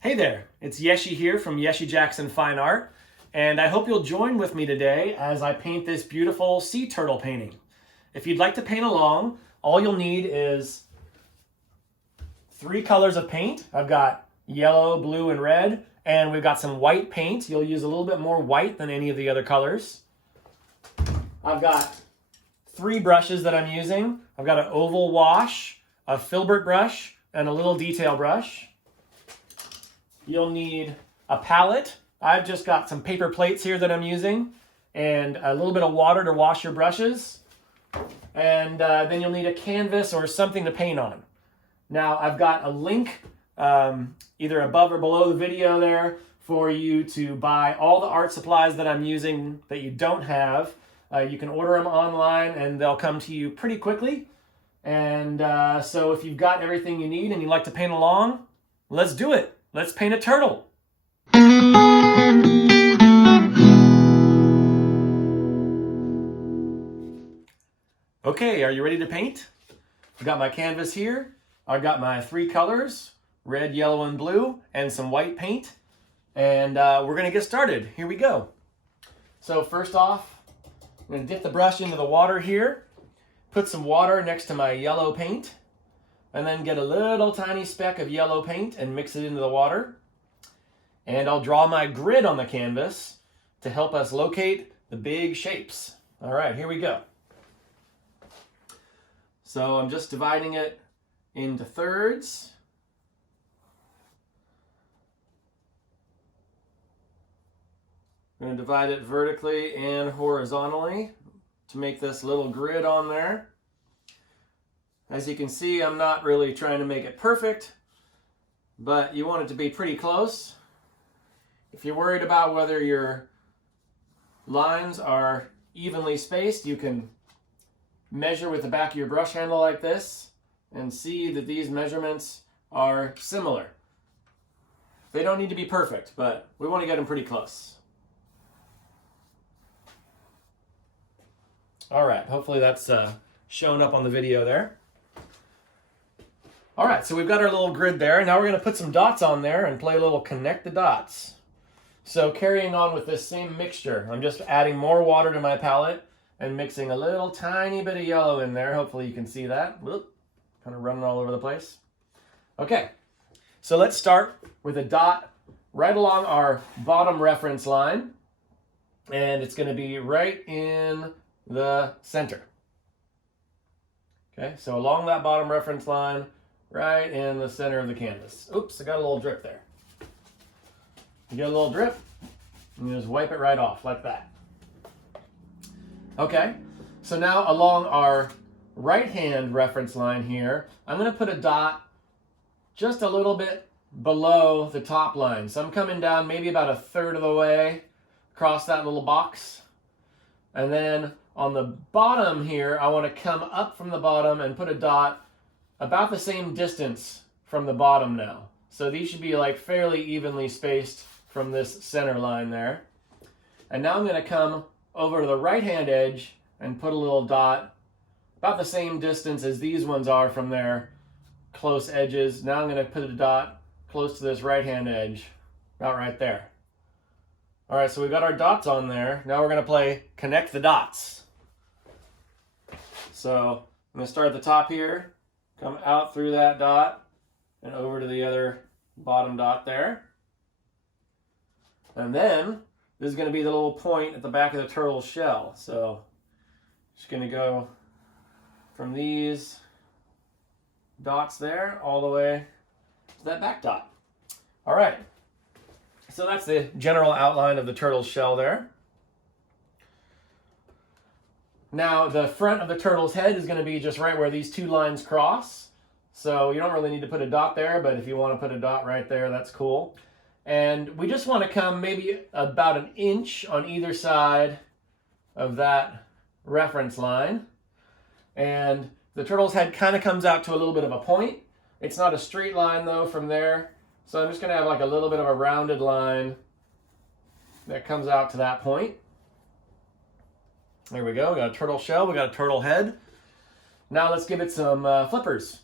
Hey there, it's Yeshi here from Yeshi Jackson Fine Art, and I hope you'll join with me today as I paint this beautiful sea turtle painting. If you'd like to paint along, all you'll need is 3 colors of paint. I've got yellow, blue, and red, and we've got some white paint. You'll use a little bit more white than any of the other colors. I've got 3 brushes that I'm using. I've got an oval wash, a filbert brush, and a little detail brush. You'll need a palette. I've just got some paper plates here that I'm using and a little bit of water to wash your brushes. And then you'll need a canvas or something to paint on. Now I've got a link either above or below the video there for you to buy all the art supplies that I'm using that you don't have. You can order them online and they'll come to you pretty quickly. And so if you've got everything you need and you'd like to paint along, let's do it. Let's paint a turtle. Okay, are you ready to paint? I've got my canvas here. I've got my 3 colors, red, yellow, and blue, and some white paint. And we're gonna get started. Here we go. So first off, I'm gonna dip the brush into the water here, put some water next to my yellow paint, and then get a little tiny speck of yellow paint and mix it into the water. And I'll draw my grid on the canvas to help us locate the big shapes. All right, here we go. So I'm just dividing it into thirds. I'm going to divide it vertically and horizontally to make this little grid on there. As you can see, I'm not really trying to make it perfect, but you want it to be pretty close. If you're worried about whether your lines are evenly spaced, you can measure with the back of your brush handle like this and see that these measurements are similar. They don't need to be perfect, but we want to get them pretty close. All right, hopefully that's showing up on the video there. All right, so we've got our little grid there. Now we're going to put some dots on there and play a little connect the dots. So carrying on with this same mixture, I'm just adding more water to my palette and mixing a little tiny bit of yellow in there. Hopefully you can see that. Whoop, kind of running all over the place. Okay, so let's start with a dot right along our bottom reference line. And it's going to be right in the center. Okay, so along that bottom reference line, right in the center of the canvas. Oops, I got a little drip there. You get a little drip, and you just wipe it right off like that. Okay, so now along our right-hand reference line here, I'm going to put a dot just a little bit below the top line. So I'm coming down maybe about 1/3 of the way across that little box. And then on the bottom here, I want to come up from the bottom and put a dot about the same distance from the bottom now. So these should be like fairly evenly spaced from this center line there. And now I'm going to come over to the right-hand edge and put a little dot about the same distance as these ones are from their close edges. Now I'm going to put a dot close to this right-hand edge, about right there. All right, so we've got our dots on there. Now we're going to play connect the dots. So I'm going to start at the top here, come out through that dot and over to the other bottom dot there. And then this is going to be the little point at the back of the turtle's shell. So just going to go from these dots there all the way to that back dot. All right. So that's the general outline of the turtle's shell there. Now the front of the turtle's head is going to be just right where these 2 lines cross. So you don't really need to put a dot there, but if you want to put a dot right there, that's cool. And we just want to come maybe about 1 inch on either side of that reference line. And the turtle's head kind of comes out to a little bit of a point. It's not a straight line though from there. So I'm just going to have like a little bit of a rounded line that comes out to that point. There we go. We got a turtle shell. We got a turtle head. Now let's give it some flippers.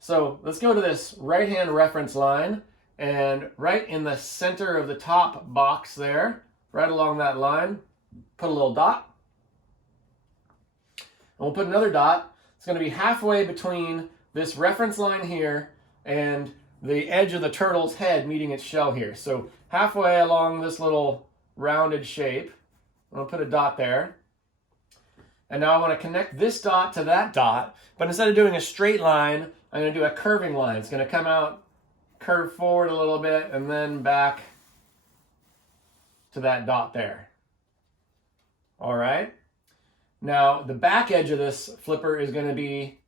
So let's go to this right-hand reference line And right in the center of the top box there, right along that line, put a little dot. And we'll put another dot. It's going to be halfway between this reference line here and the edge of the turtle's head meeting its shell here. So halfway along this little rounded shape, I'm going to put a dot there. And now I want to connect this dot to that dot, but instead of doing a straight line, I'm going to do a curving line. It's going to come out, curve forward a little bit, and then back to that dot there. All right. Now, the back edge of this flipper is going to be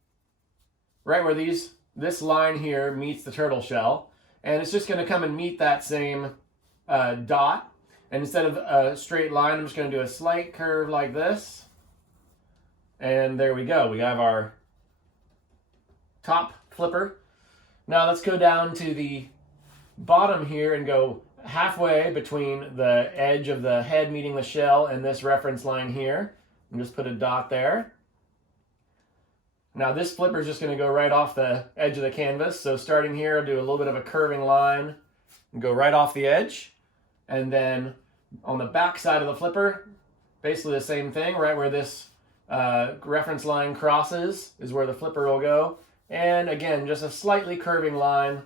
right where this line here meets the turtle shell. And it's just going to come and meet that same dot. And instead of a straight line, I'm just going to do a slight curve like this. And there we go. We have our top flipper. Now let's go down to the bottom here and go halfway between the edge of the head meeting the shell and this reference line here. And just put a dot there. Now this flipper is just going to go right off the edge of the canvas. So starting here, I'll do a little bit of a curving line and go right off the edge. And then on the back side of the flipper, basically the same thing, right where this reference line crosses is where the flipper will go. And again, just a slightly curving line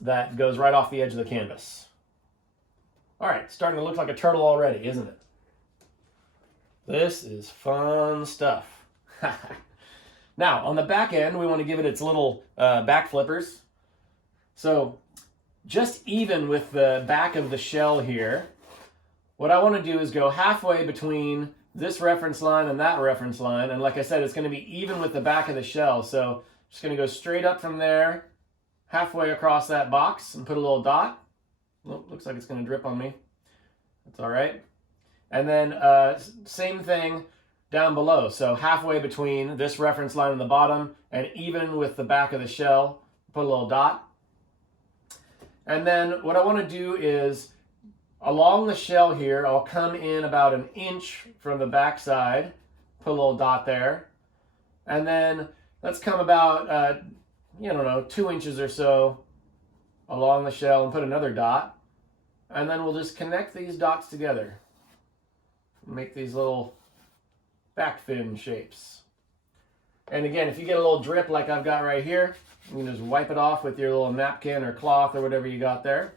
that goes right off the edge of the canvas. All right, starting to look like a turtle already, isn't it? This is fun stuff. Now, on the back end, we want to give it its little back flippers. So just even with the back of the shell here, what I want to do is go halfway between this reference line and that reference line. And like I said, it's going to be even with the back of the shell. So just going to go straight up from there, halfway across that box and put a little dot. Oh, looks like it's going to drip on me. That's all right. And then same thing down below. So halfway between this reference line on the bottom and even with the back of the shell, put a little dot. And then what I want to do is along the shell here, I'll come in about 1 inch from the back side, put a little dot there. And then let's come about, I don't know, 2 inches or so along the shell and put another dot. And then we'll just connect these dots together. Make these little back fin shapes. And again, if you get a little drip like I've got right here, you can just wipe it off with your little napkin or cloth or whatever you got there.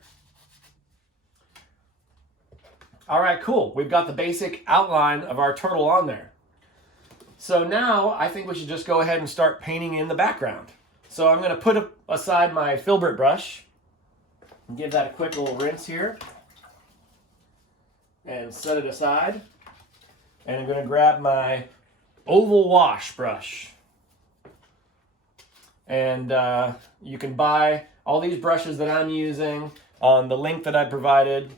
All right, cool. We've got the basic outline of our turtle on there. So now I think we should just go ahead and start painting in the background. So I'm going to put aside my filbert brush and give that a quick little rinse here and set it aside. And I'm going to grab my oval wash brush. And you can buy all these brushes that I'm using on the link that I provided,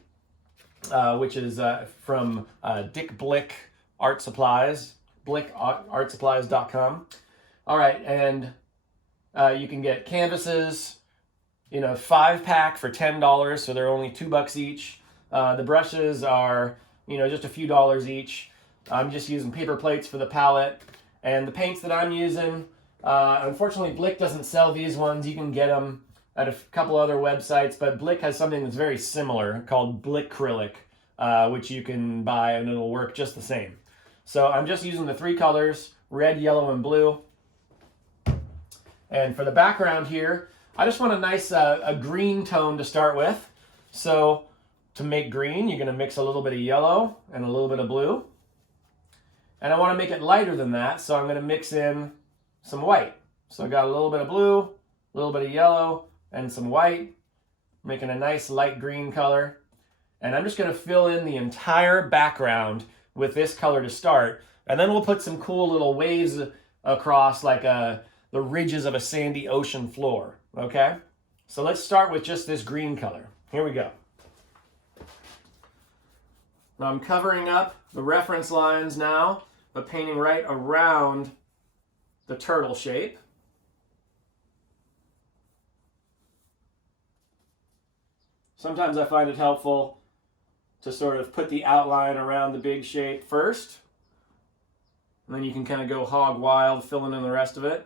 which is from Dick Blick Art Supplies, blickartsupplies.com. All right, and you can get canvases, 5-pack for $10, so they're only $2 each. The brushes are, just a few dollars each. I'm just using paper plates for the palette. And the paints that I'm using, unfortunately, Blick doesn't sell these ones. You can get them at a couple other websites, but Blick has something that's very similar called Blick acrylic, which you can buy and it'll work just the same. So I'm just using the 3 colors, red, yellow, and blue. And for the background here, I just want a nice a green tone to start with. So to make green, you're going to mix a little bit of yellow and a little bit of blue. And I want to make it lighter than that, so I'm going to mix in some white. So I got a little bit of blue, a little bit of yellow, and some white, making a nice light green color. And I'm just going to fill in the entire background with this color to start. And then we'll put some cool little waves across like the ridges of a sandy ocean floor, okay? So let's start with just this green color. Here we go. Now I'm covering up the reference lines now, but painting right around the turtle shape. Sometimes I find it helpful to sort of put the outline around the big shape first, and then you can kind of go hog wild, filling in the rest of it.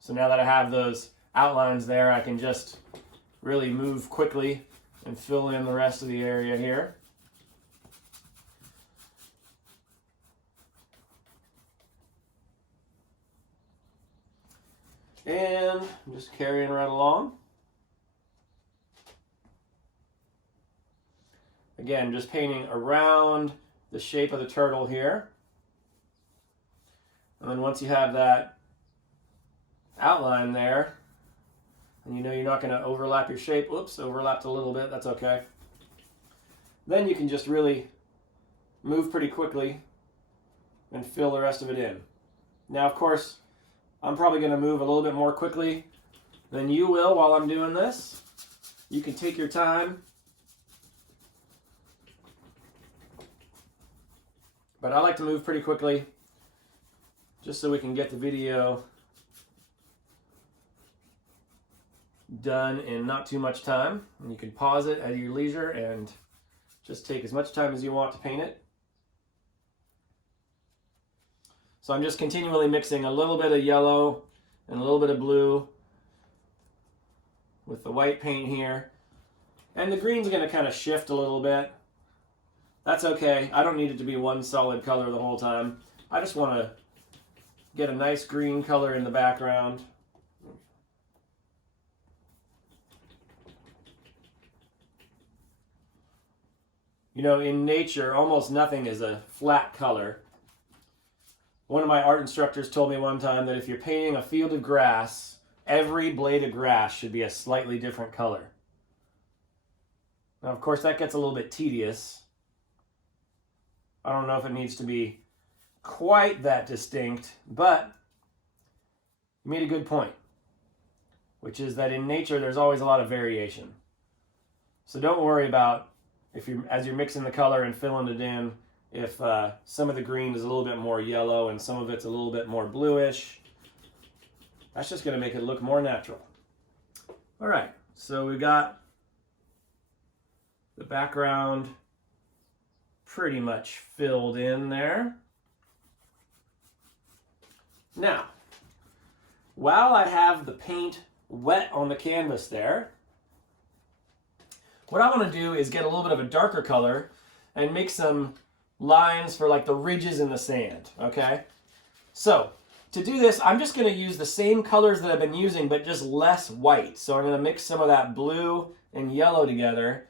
So now that I have those outlines there, I can just really move quickly and fill in the rest of the area here. And I'm just carrying right along. Again, just painting around the shape of the turtle here. And then once you have that outline there, and you know you're not going to overlap your shape. Whoops, overlapped a little bit, that's okay. Then you can just really move pretty quickly and fill the rest of it in. Now, of course, I'm probably going to move a little bit more quickly than you will while I'm doing this. You can take your time. But I like to move pretty quickly just so we can get the video done in not too much time. And you can pause it at your leisure and just take as much time as you want to paint it. So I'm just continually mixing a little bit of yellow and a little bit of blue with the white paint here. And the green's going to kind of shift a little bit. That's okay. I don't need it to be one solid color the whole time. I just want to get a nice green color in the background. You know, in nature, almost nothing is a flat color. One of my art instructors told me one time that if you're painting a field of grass, every blade of grass should be a slightly different color. Now, of course, that gets a little bit tedious. I don't know if it needs to be quite that distinct, but you made a good point, which is that in nature, there's always a lot of variation. So don't worry about as you're mixing the color and filling it in, if some of the green is a little bit more yellow and some of it's a little bit more bluish. That's just going to make it look more natural. All right, so we've got the background pretty much filled in there. Now, while I have the paint wet on the canvas there, what I want to do is get a little bit of a darker color and make some lines for like the ridges in the sand, okay? So to do this, I'm just going to use the same colors that I've been using, but just less white. So I'm going to mix some of that blue and yellow together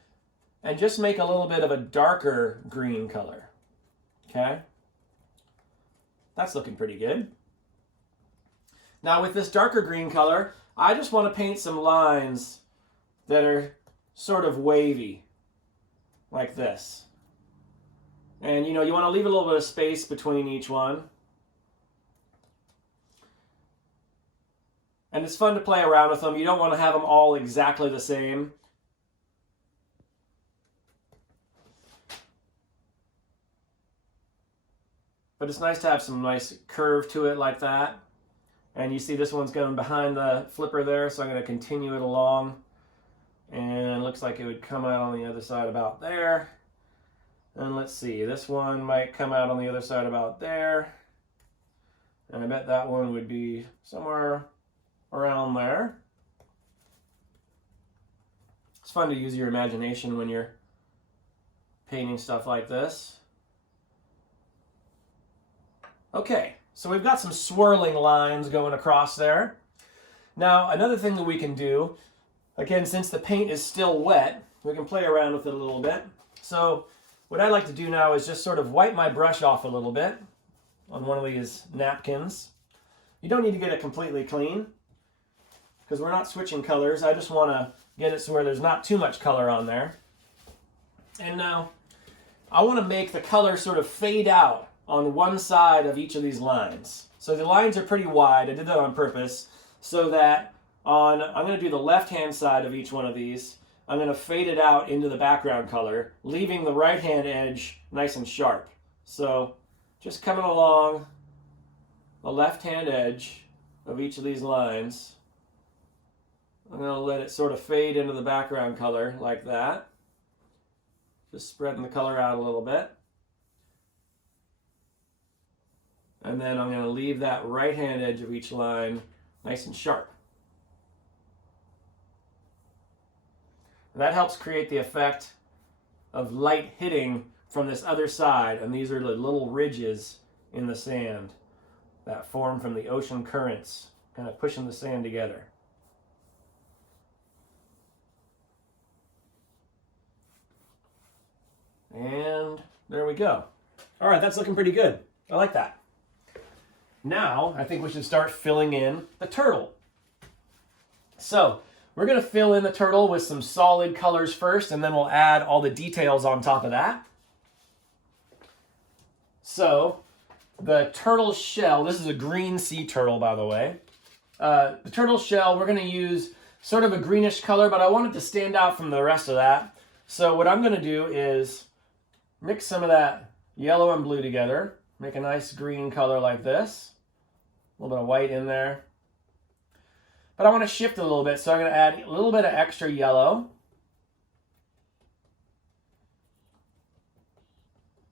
and just make a little bit of a darker green color, okay? That's looking pretty good. Now with this darker green color, I just want to paint some lines that are sort of wavy, like this. And you know, you want to leave a little bit of space between each one. And it's fun to play around with them. You don't want to have them all exactly the same. But it's nice to have some nice curve to it like that. And you see this one's going behind the flipper there, so I'm going to continue it along. And it looks like it would come out on the other side about there. And let's see, this one might come out on the other side about there. And I bet that one would be somewhere around there. It's fun to use your imagination when you're painting stuff like this. Okay, so we've got some swirling lines going across there. Now, another thing that we can do, again, since the paint is still wet, we can play around with it a little bit. So what I like to do now is just sort of wipe my brush off a little bit on one of these napkins. You don't need to get it completely clean because we're not switching colors. I just want to get it so where there's not too much color on there. And now I want to make the color sort of fade out on one side of each of these lines. So the lines are pretty wide. I did that on purpose so that I'm going to do the left-hand side of each one of these. I'm going to fade it out into the background color, leaving the right-hand edge nice and sharp. So just coming along the left-hand edge of each of these lines, I'm going to let it sort of fade into the background color like that. Just spreading the color out a little bit. And then I'm going to leave that right-hand edge of each line nice and sharp. That helps create the effect of light hitting from this other side, and these are the little ridges in the sand that form from the ocean currents, kind of pushing the sand together. And there we go. All right, that's looking pretty good. I like that. Now, I think we should start filling in the turtle. So, we're going to fill in the turtle with some solid colors first, and then we'll add all the details on top of that. So, the turtle shell, this is a green sea turtle, by the way. The turtle shell, we're going to use sort of a greenish color, but I want it to stand out from the rest of that. So what I'm going to do is mix some of that yellow and blue together, make a nice green color like this. A little bit of white in there. But I want to shift it a little bit, so I'm going to add a little bit of extra yellow.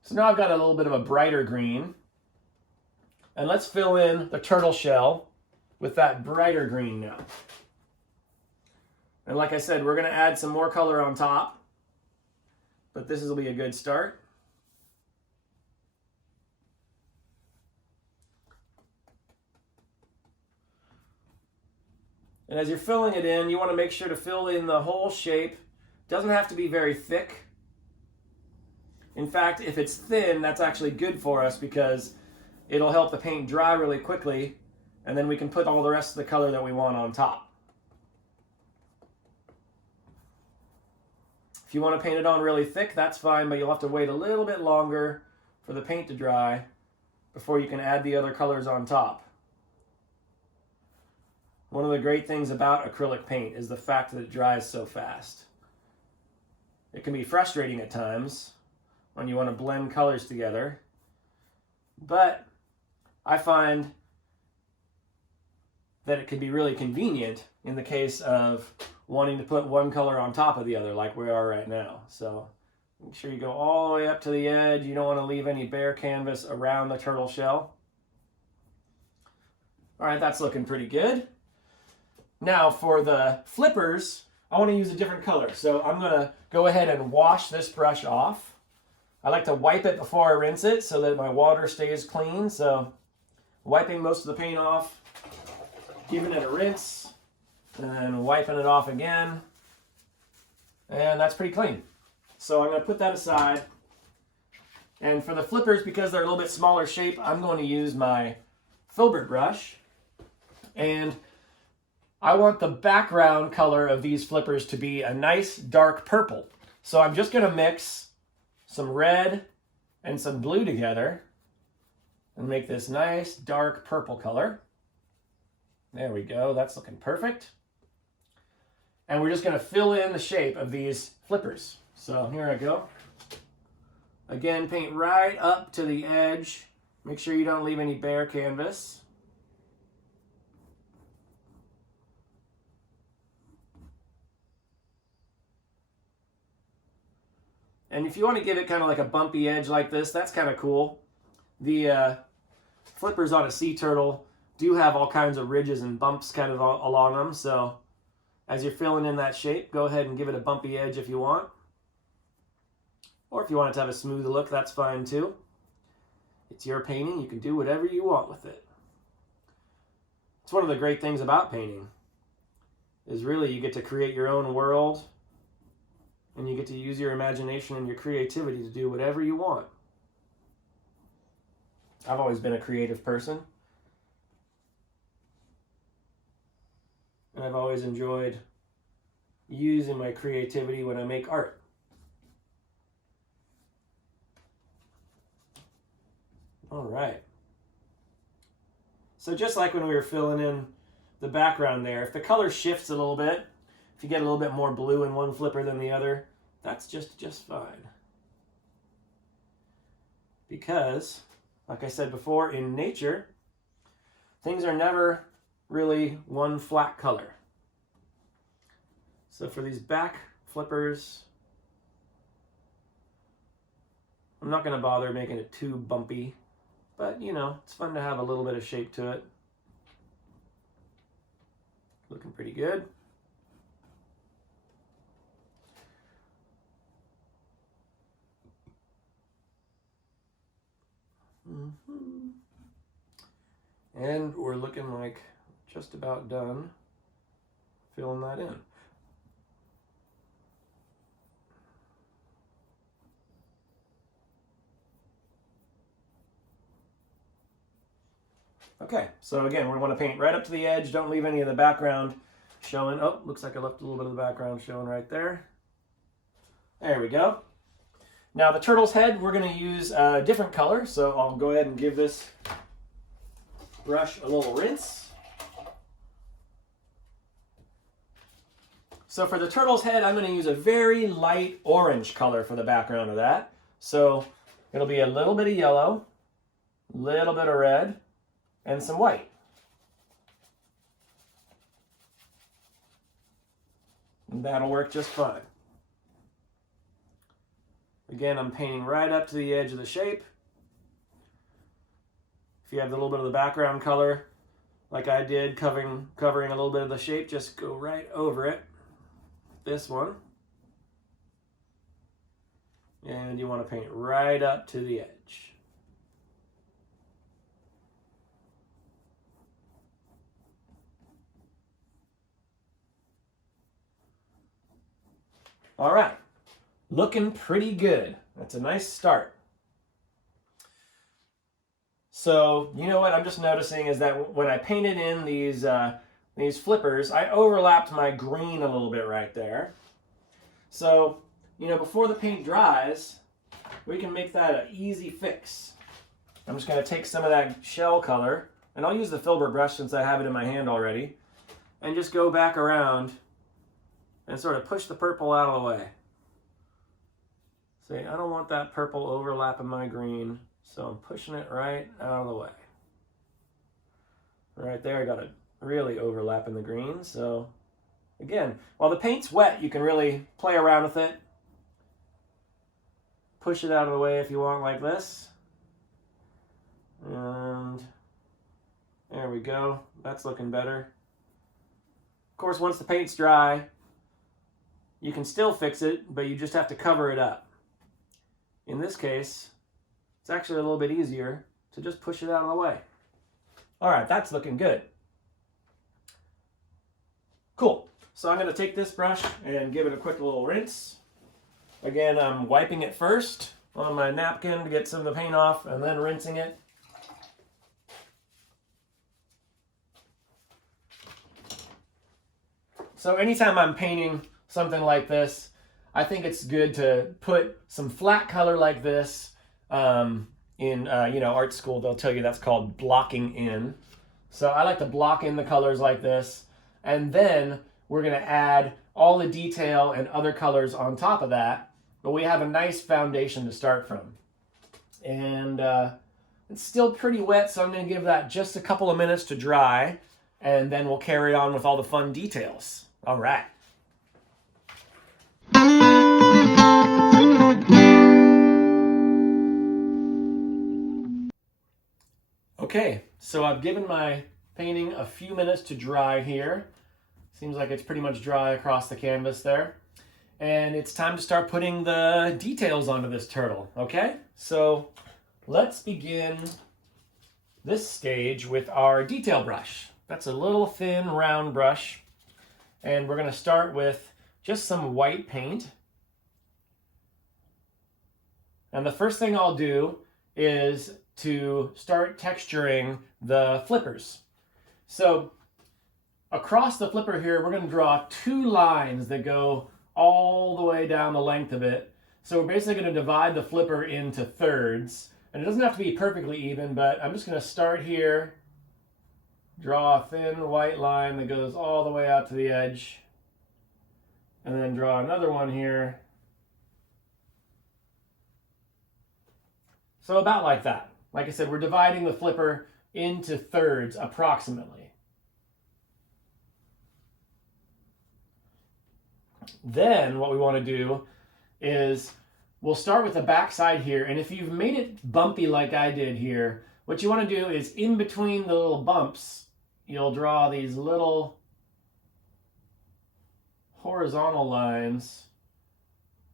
So now I've got a little bit of a brighter green. And let's fill in the turtle shell with that brighter green now. And like I said, we're going to add some more color on top, but this will be a good start. And as you're filling it in, you want to make sure to fill in the whole shape. It doesn't have to be very thick. In fact, if it's thin, that's actually good for us because it'll help the paint dry really quickly, and then we can put all the rest of the color that we want on top. If you want to paint it on really thick, that's fine, but you'll have to wait a little bit longer for the paint to dry before you can add the other colors on top. One of the great things about acrylic paint is the fact that it dries so fast. It can be frustrating at times when you want to blend colors together, but I find that it can be really convenient in the case of wanting to put one color on top of the other like we are right now. So make sure you go all the way up to the edge. You don't want to leave any bare canvas around the turtle shell. All right, that's looking pretty good. Now for the flippers, I want to use a different color. So I'm going to go ahead and wash this brush off. I like to wipe it before I rinse it so that my water stays clean. So wiping most of the paint off, giving it a rinse, and then wiping it off again. And that's pretty clean. So I'm going to put that aside. And for the flippers, because they're a little bit smaller shape, I'm going to use my filbert brush. And I want the background color of these flippers to be a nice dark purple. So I'm just going to mix some red and some blue together and make this nice dark purple color. There we go, that's looking perfect. And we're just going to fill in the shape of these flippers. So here I go. Again, paint right up to the edge. Make sure you don't leave any bare canvas. And if you want to give it kind of like a bumpy edge like this, that's kind of cool. The flippers on a sea turtle do have all kinds of ridges and bumps kind of along them. So as you're filling in that shape, go ahead and give it a bumpy edge if you want. Or if you want it to have a smooth look, that's fine too. It's your painting. You can do whatever you want with it. It's one of the great things about painting, is really you get to create your own world. And you get to use your imagination and your creativity to do whatever you want. I've always been a creative person. And I've always enjoyed using my creativity when I make art. All right. So just like when we were filling in the background there, if the color shifts a little bit, if you get a little bit more blue in one flipper than the other, that's just fine. Because, like I said before, in nature, things are never really one flat color. So for these back flippers, I'm not going to bother making it too bumpy, but you know, it's fun to have a little bit of shape to it. Looking pretty good. And we're looking like just about done filling that in. Okay, so again, we want to paint right up to the edge. Don't leave any of the background showing. Oh, looks like I left a little bit of the background showing right there. There we go. Now the turtle's head, we're going to use a different color, so I'll go ahead and give this brush a little rinse. So for the turtle's head, I'm going to use a very light orange color for the background of that. So it'll be a little bit of yellow, a little bit of red, and some white. And that'll work just fine. Again, I'm painting right up to the edge of the shape. If you have a little bit of the background color, like I did, covering a little bit of the shape, just go right over it. This one. And you want to paint right up to the edge. All right, looking pretty good. That's a nice start. So, you know what I'm just noticing is that when I painted in these flippers, I overlapped my green a little bit right there. So, you know, before the paint dries, we can make that an easy fix. I'm just going to take some of that shell color, and I'll use the filbert brush since I have it in my hand already, and just go back around and sort of push the purple out of the way. See, I don't want that purple overlapping my green, so I'm pushing it right out of the way. Right there, I got it really overlapping the green. So again, while the paint's wet, you can really play around with it. Push it out of the way if you want, like this. And there we go. That's looking better. Of course, once the paint's dry, you can still fix it, but you just have to cover it up. In this case, it's actually a little bit easier to just push it out of the way. All right, that's looking good. Cool. So I'm going to take this brush and give it a quick little rinse. Again, I'm wiping it first on my napkin to get some of the paint off, and then rinsing it. So anytime I'm painting something like this, I think it's good to put some flat color like this. In art school, they'll tell you that's called blocking in. So I like to block in the colors like this, and then we're going to add all the detail and other colors on top of that, but we have a nice foundation to start from. And it's still pretty wet, so I'm going to give that just a couple of minutes to dry, and then we'll carry on with all the fun details. All right. Okay, so I've given my painting a few minutes to dry here. Seems like it's pretty much dry across the canvas there. And it's time to start putting the details onto this turtle, okay? So let's begin this stage with our detail brush. That's a little thin round brush. And we're going to start with just some white paint. And the first thing I'll do is to start texturing the flippers. So across the flipper here, we're going to draw 2 lines that go all the way down the length of it. So we're basically going to divide the flipper into thirds. And it doesn't have to be perfectly even, but I'm just going to start here, draw a thin white line that goes all the way out to the edge, and then draw another one here. So about like that. Like I said, we're dividing the flipper into thirds approximately. Then what we want to do is we'll start with the back side here, and if you've made it bumpy like I did here, what you want to do is in between the little bumps, you'll draw these little horizontal lines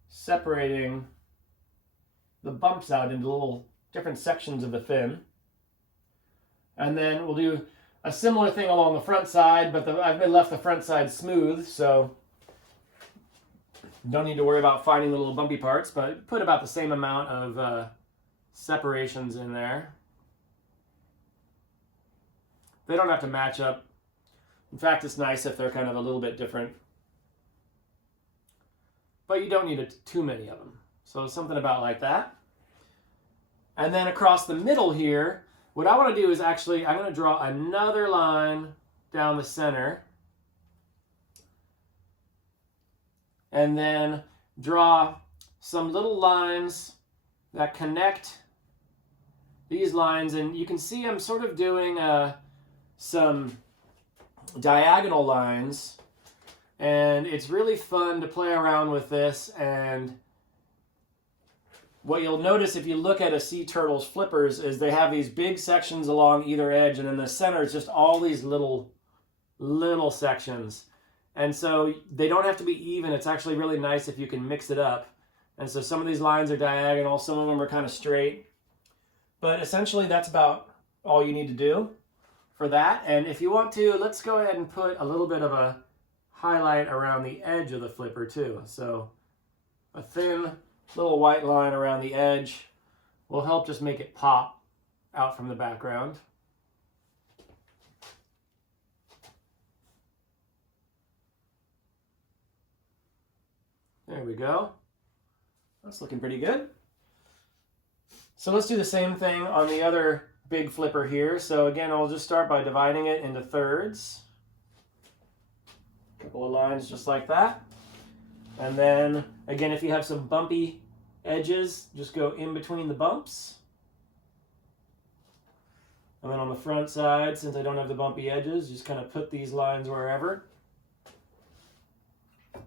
separating the bumps out into little different sections of the fin. And then we'll do a similar thing along the front side, but I've left the front side smooth, so don't need to worry about finding the little bumpy parts, but put about the same amount of separations in there. They don't have to match up. In fact, it's nice if they're kind of a little bit different. But you don't need too many of them. So something about like that. And then across the middle here, what I want to do is actually, I'm going to draw another line down the center. And then draw some little lines that connect these lines. And you can see I'm sort of doing some diagonal lines. And it's really fun to play around with this. And what you'll notice if you look at a sea turtle's flippers is they have these big sections along either edge, and in the center it's just all these little sections. And so they don't have to be even. It's actually really nice if you can mix it up. And so some of these lines are diagonal, some of them are kind of straight. But essentially that's about all you need to do for that. And if you want to, let's go ahead and put a little bit of a highlight around the edge of the flipper too. So a thin little white line around the edge will help just make it pop out from the background. There we go. That's looking pretty good. So let's do the same thing on the other big flipper here. So again, I'll just start by dividing it into thirds. A couple of lines just like that. And then again, if you have some bumpy edges, just go in between the bumps. And then on the front side, since I don't have the bumpy edges, just kind of put these lines wherever. If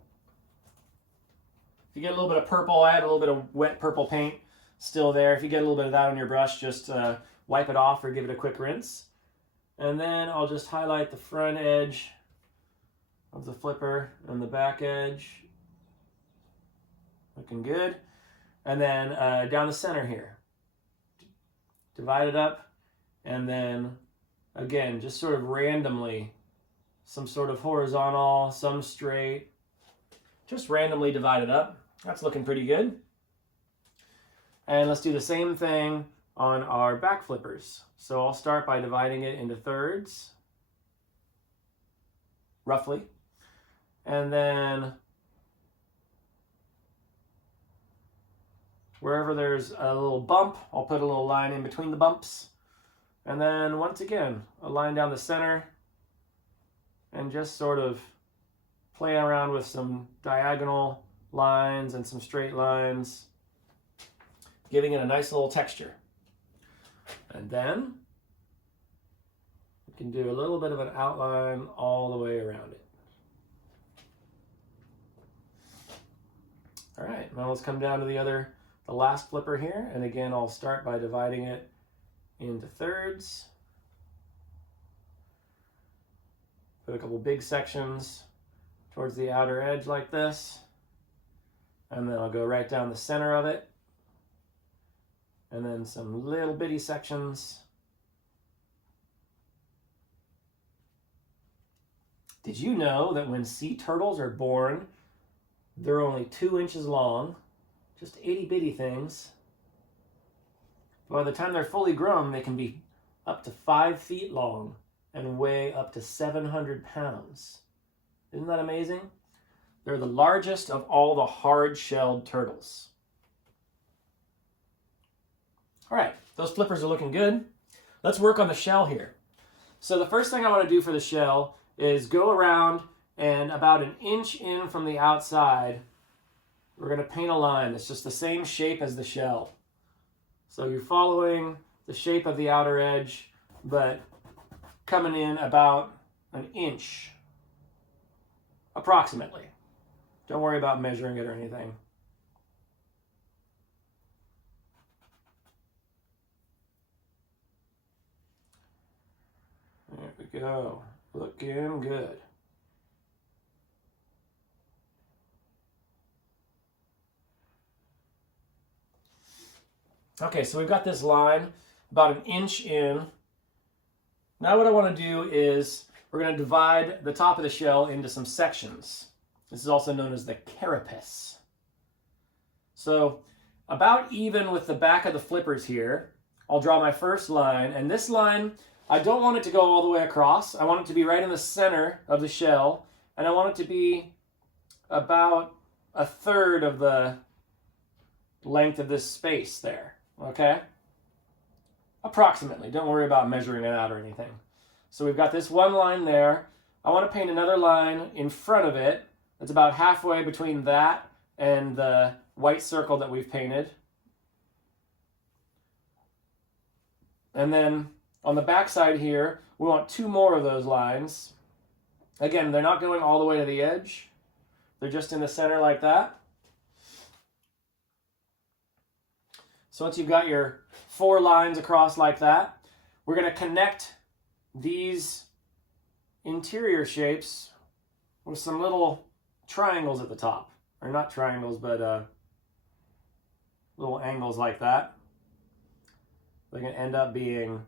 you get a little bit of purple, I had a little bit of wet purple paint still there. If you get a little bit of that on your brush, just wipe it off or give it a quick rinse. And then I'll just highlight the front edge of the flipper and the back edge. Looking good. And then down the center here. Divide it up. And then, again, just sort of randomly, some sort of horizontal, some straight. Just randomly divide it up. That's looking pretty good. And let's do the same thing on our back flippers. So I'll start by dividing it into thirds, roughly. And then wherever there's a little bump, I'll put a little line in between the bumps. And then once again, a line down the center, and just sort of play around with some diagonal lines and some straight lines, giving it a nice little texture. And then we can do a little bit of an outline all the way around it. All right, now let's come down to the last flipper here. And again, I'll start by dividing it into thirds. Put a couple big sections towards the outer edge like this. And then I'll go right down the center of it. And then some little bitty sections. Did you know that when sea turtles are born, they're only 2 inches long, just itty bitty things? By the time they're fully grown, they can be up to 5 feet long and weigh up to 700 pounds. Isn't that amazing? They're the largest of all the hard-shelled turtles. All right, those flippers are looking good. Let's work on the shell here. So the first thing I want to do for the shell is go around, and about 1 inch in from the outside, we're going to paint a line that's just the same shape as the shell. So you're following the shape of the outer edge, but coming in about 1 inch, approximately. Don't worry about measuring it or anything. There we go. Looking good. Okay, so we've got this line about 1 inch in. Now what I want to do is we're going to divide the top of the shell into some sections. This is also known as the carapace. So about even with the back of the flippers here, I'll draw my first line, and this line, I don't want it to go all the way across. I want it to be right in the center of the shell, and I want it to be about 1/3 of the length of this space there, okay? Approximately, don't worry about measuring it out or anything. So we've got this one line there. I want to paint another line in front of it that's about halfway between that and the white circle that we've painted. And then on the back side here, we want 2 more of those lines. Again, they're not going all the way to the edge. They're just in the center like that. So once you've got your 4 lines across like that, we're going to connect these interior shapes with some little triangles at the top. Or not triangles, but little angles like that. They're going to end up being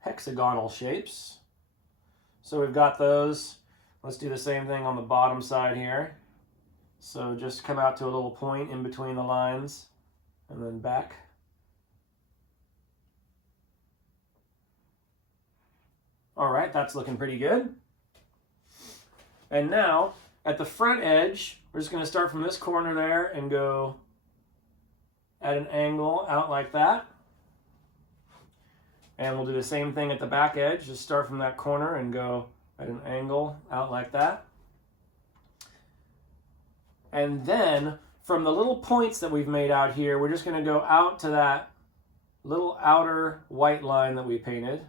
hexagonal shapes. So we've got those. Let's do the same thing on the bottom side here. So just come out to a little point in between the lines and then back. All right, that's looking pretty good. And now at the front edge, we're just going to start from this corner there and go at an angle out like that. And we'll do the same thing at the back edge. Just start from that corner and go at an angle out like that. And then from the little points that we've made out here, we're just going to go out to that little outer white line that we painted.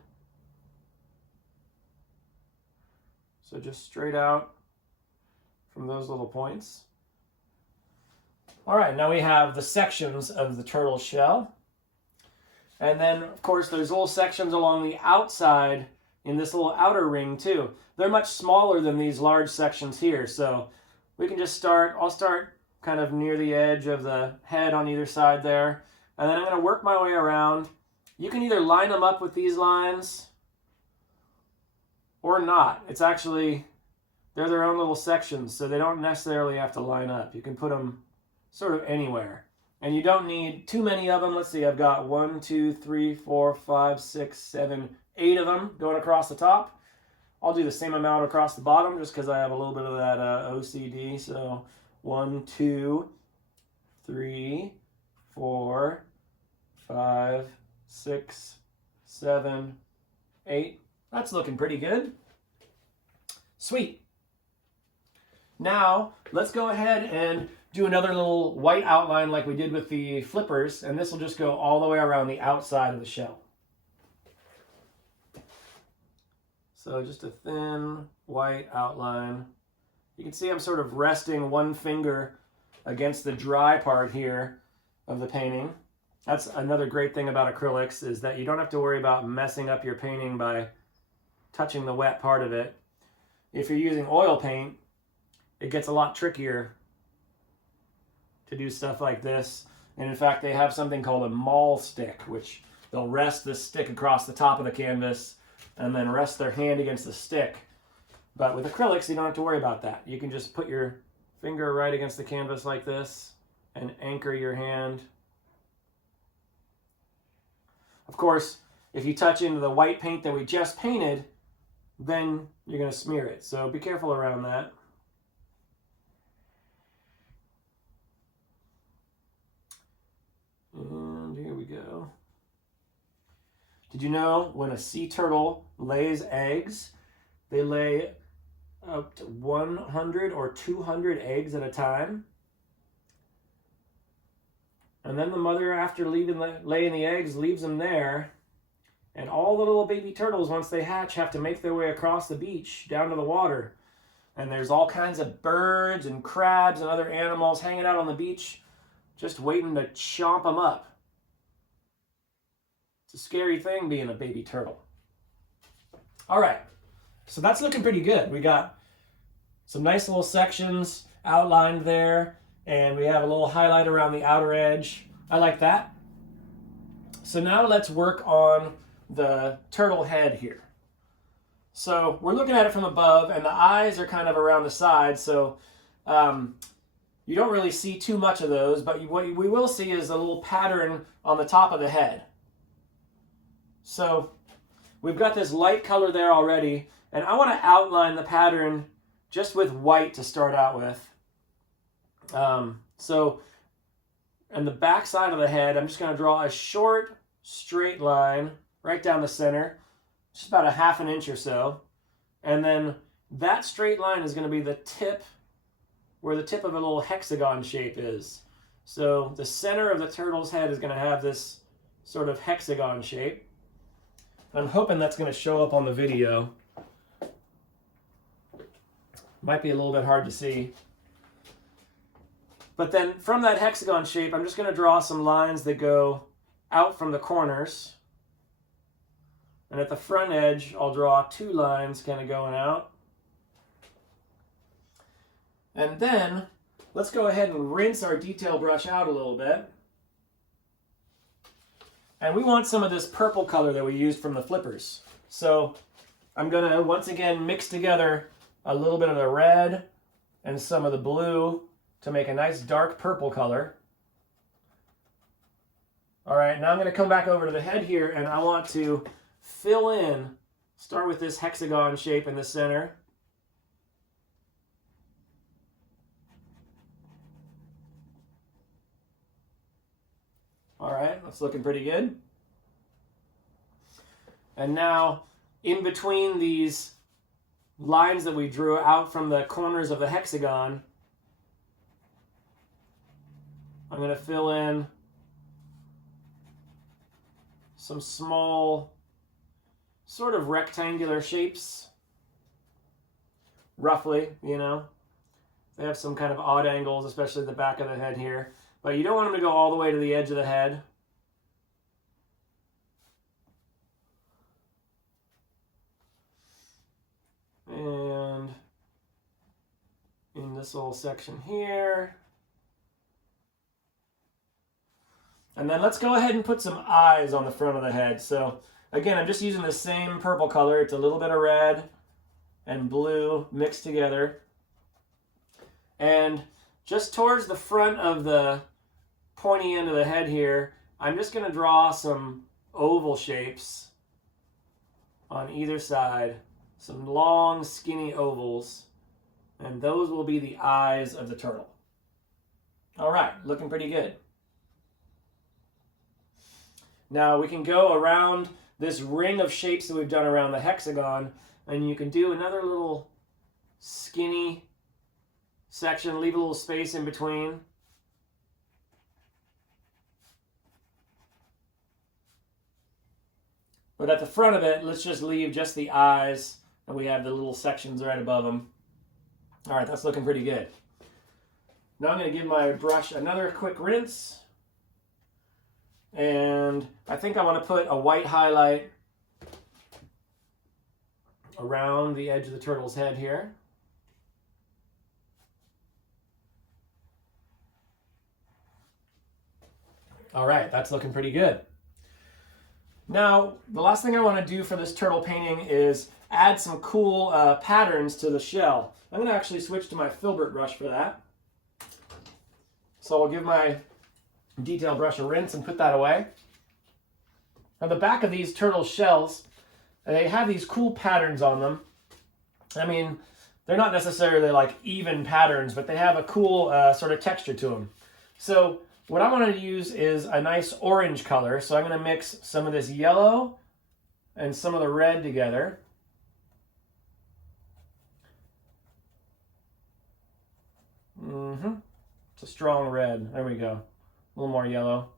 So just straight out from those little points. All right, now we have the sections of the turtle shell. And then, of course, there's little sections along the outside in this little outer ring, too. They're much smaller than these large sections here, so we can just start. I'll start kind of near the edge of the head on either side there, and then I'm going to work my way around. You can either line them up with these lines or not. It's actually, they're their own little sections, so they don't necessarily have to line up. You can put them sort of anywhere. And you don't need too many of them. Let's see, I've got 1, 2, 3, 4, 5, 6, 7, 8 of them going across the top. I'll do the same amount across the bottom just because I have a little bit of that OCD. So 1, 2, 3, 4, 5, 6, 7, 8. That's looking pretty good. Sweet. Now, let's go ahead and do another little white outline like we did with the flippers, and this will just go all the way around the outside of the shell. So just a thin white outline. You can see I'm sort of resting one finger against the dry part here of the painting. That's another great thing about acrylics, is that you don't have to worry about messing up your painting by touching the wet part of it. If you're using oil paint, it gets a lot trickier to do stuff like this. And in fact, they have something called a maul stick, which they'll rest this stick across the top of the canvas and then rest their hand against the stick. But with acrylics, you don't have to worry about that. You can just put your finger right against the canvas like this and anchor your hand. Of course, if you touch into the white paint that we just painted, then you're going to smear it. So be careful around that. And here we go. Did you know when a sea turtle lays eggs, they lay up to 100 or 200 eggs at a time? And then the mother, after laying the eggs, leaves them there. And all the little baby turtles, once they hatch, have to make their way across the beach down to the water. And there's all kinds of birds and crabs and other animals hanging out on the beach, just waiting to chomp them up. It's a scary thing being a baby turtle. All right, so that's looking pretty good. We got some nice little sections outlined there, and we have a little highlight around the outer edge. I like that. So now let's work on the turtle head here. So we're looking at it from above, and the eyes are kind of around the side, so you don't really see too much of those, but what we will see is a little pattern on the top of the head. So we've got this light color there already, and I want to outline the pattern just with white to start out with. So on the back side of the head, I'm just going to draw a short, straight line right down the center, just about a ½ inch or so. And then that straight line is going to be the tip, where the tip of a little hexagon shape is. So the center of the turtle's head is going to have this sort of hexagon shape. I'm hoping that's going to show up on the video. Might be a little bit hard to see. But then from that hexagon shape, I'm just going to draw some lines that go out from the corners. And at the front edge, I'll draw 2 lines kind of going out. And then let's go ahead and rinse our detail brush out a little bit. And we want some of this purple color that we used from the flippers. So I'm going to once again mix together a little bit of the red and some of the blue to make a nice dark purple color. All right, now I'm going to come back over to the head here, and I want to fill in, start with this hexagon shape in the center. All right, that's looking pretty good. And now, in between these lines that we drew out from the corners of the hexagon, I'm going to fill in some small, sort of rectangular shapes, roughly, you know. They have some kind of odd angles, especially the back of the head here. But you don't want them to go all the way to the edge of the head. And in this little section here. And then let's go ahead and put some eyes on the front of the head. So again, I'm just using the same purple color. It's a little bit of red and blue mixed together. And just towards the front of the pointy end of the head here, I'm just going to draw some oval shapes on either side. Some long, skinny ovals. And those will be the eyes of the turtle. All right, looking pretty good. Now we can go around this ring of shapes that we've done around the hexagon, and you can do another little skinny section, leave a little space in between. But at the front of it, let's just leave just the eyes, and we have the little sections right above them. All right, that's looking pretty good. Now I'm going to give my brush another quick rinse. And I think I want to put a white highlight around the edge of the turtle's head here. All right, that's looking pretty good. Now, the last thing I want to do for this turtle painting is add some cool patterns to the shell. I'm going to actually switch to my filbert brush for that. So I'll give my detail brush a rinse and put that away. Now the back of these turtle shells, they have these cool patterns on them. I mean, they're not necessarily like even patterns, but they have a cool sort of texture to them. So what I want to use is a nice orange color. So I'm going to mix some of this yellow and some of the red together. It's a strong red. There we go. A little more yellow.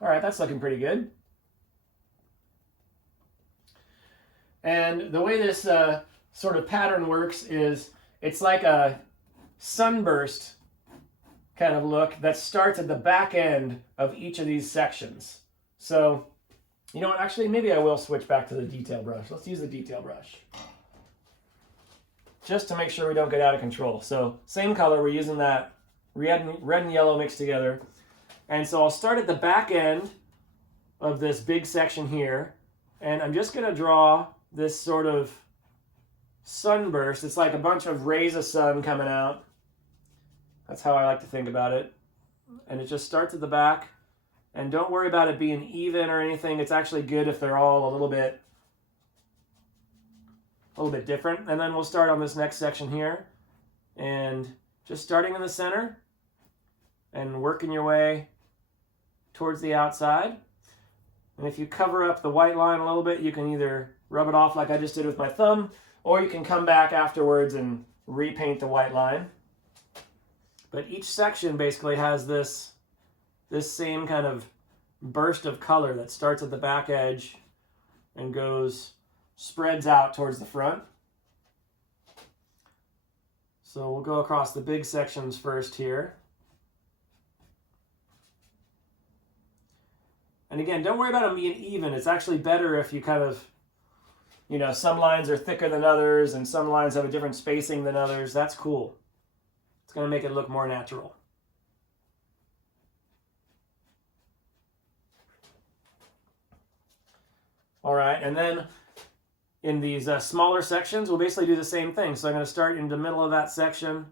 All right, that's looking pretty good. And the way this sort of pattern works is it's like a sunburst kind of look that starts at the back end of each of these sections. So, you know what, actually maybe I will switch back to the detail brush. Let's use the detail brush. Just to make sure we don't get out of control. So, same color, we're using that red and yellow mixed together. And so I'll start at the back end of this big section here, and I'm just going to draw this sort of sunburst. It's like a bunch of rays of sun coming out. That's how I like to think about it. And it just starts at the back. And don't worry about it being even or anything. It's actually good if they're all a little bit different. And then we'll start on this next section here. And just starting in the center and working your way towards the outside. And if you cover up the white line a little bit, you can either rub it off like I just did with my thumb, or you can come back afterwards and repaint the white line. But each section basically has this same kind of burst of color that starts at the back edge and spreads out towards the front. So we'll go across the big sections first here. And again, don't worry about them being even. It's actually better if you kind of, some lines are thicker than others and some lines have a different spacing than others. That's cool. It's going to make it look more natural. All right, and then in these smaller sections, we'll basically do the same thing. So I'm going to start in the middle of that section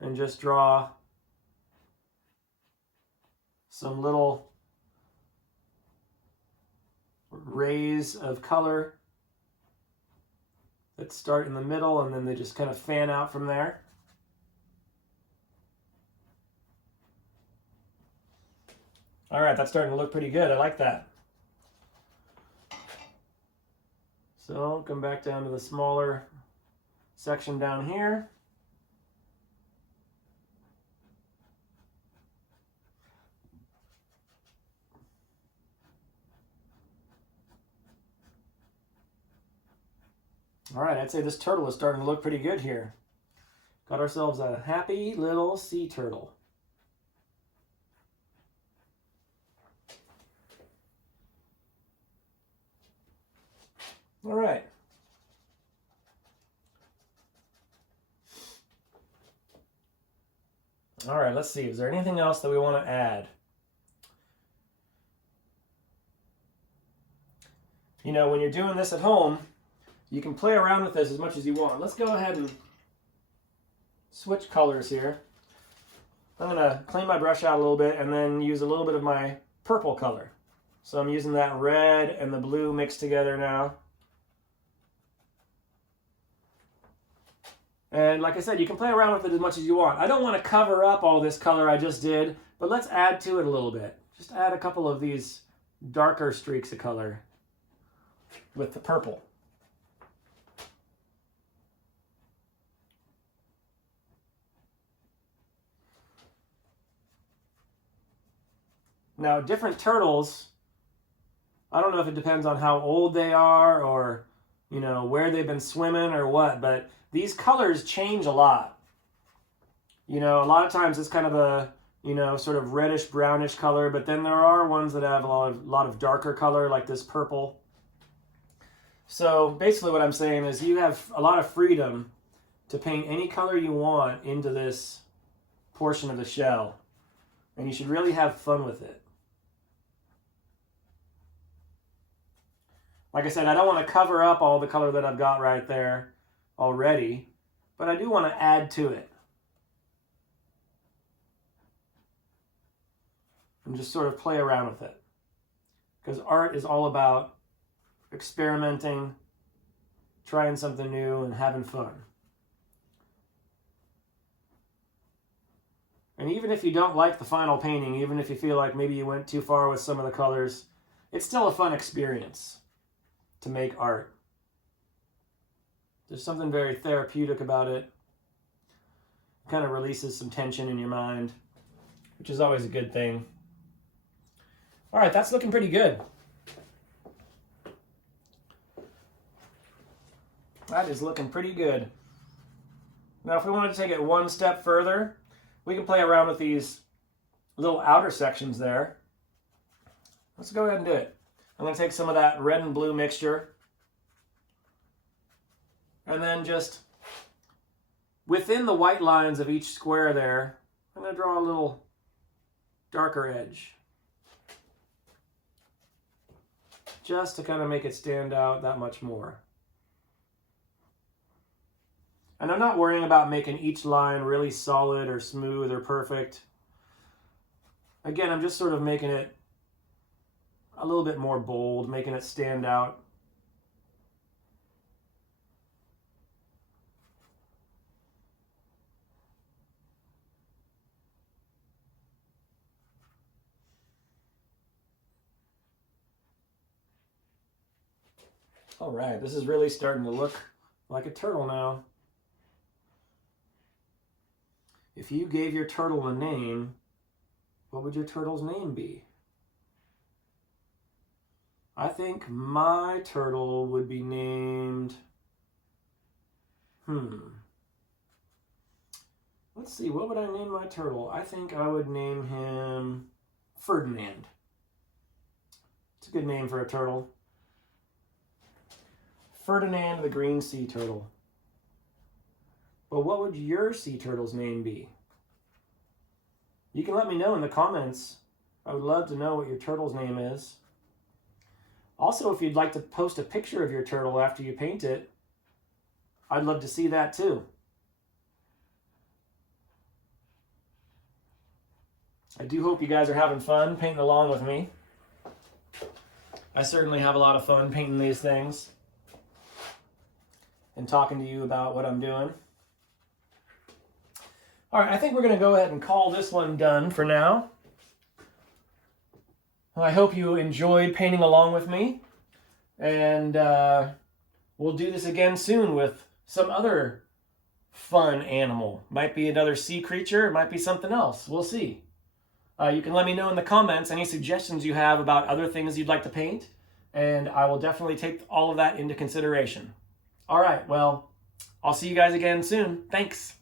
and just draw some little rays of color that start in the middle, and then they just kind of fan out from there. All right, that's starting to look pretty good. I like that. So come back down to the smaller section down here. All right, I'd say this turtle is starting to look pretty good here. Got ourselves a happy little sea turtle. All right. All right, let's see. Is there anything else that we want to add? When you're doing this at home, you can play around with this as much as you want. Let's go ahead and switch colors here. I'm going to clean my brush out a little bit and then use a little bit of my purple color. So I'm using that red and the blue mixed together now. And like I said, you can play around with it as much as you want. I don't want to cover up all this color I just did, but let's add to it a little bit. Just add a couple of these darker streaks of color with the purple. Now, different turtles, I don't know if it depends on how old they are or, where they've been swimming or what, but these colors change a lot. A lot of times it's kind of a, sort of reddish brownish color, but then there are ones that have a lot of darker color like this purple. So basically what I'm saying is you have a lot of freedom to paint any color you want into this portion of the shell, and you should really have fun with it. Like I said, I don't want to cover up all the color that I've got right there already, but I do want to add to it. And just sort of play around with it. Because art is all about experimenting, trying something new, and having fun. And even if you don't like the final painting, even if you feel like maybe you went too far with some of the colors, it's still a fun experience to make art. There's something very therapeutic about it. It kind of releases some tension in your mind, which is always a good thing. All right, that's looking pretty good. That is looking pretty good. Now, if we wanted to take it one step further, we can play around with these little outer sections there. Let's go ahead and do it. I'm going to take some of that red and blue mixture, and then just within the white lines of each square there, I'm going to draw a little darker edge. Just to kind of make it stand out that much more. And I'm not worrying about making each line really solid or smooth or perfect. Again, I'm just sort of making it a little bit more bold, making it stand out. All right, this is really starting to look like a turtle now. If you gave your turtle a name, what would your turtle's name be? I think my turtle would be named, let's see, what would I name my turtle? I think I would name him Ferdinand. It's a good name for a turtle. Ferdinand the green sea turtle. But what would your sea turtle's name be? You can let me know in the comments. I would love to know what your turtle's name is. Also, if you'd like to post a picture of your turtle after you paint it, I'd love to see that too. I do hope you guys are having fun painting along with me. I certainly have a lot of fun painting these things and talking to you about what I'm doing. All right, I think we're going to go ahead and call this one done for now. I hope you enjoyed painting along with me, and we'll do this again soon with some other fun animal. Might be another sea creature, it might be something else. We'll see. You can let me know in the comments any suggestions you have about other things you'd like to paint, and I will definitely take all of that into consideration. All right, well, I'll see you guys again soon. Thanks.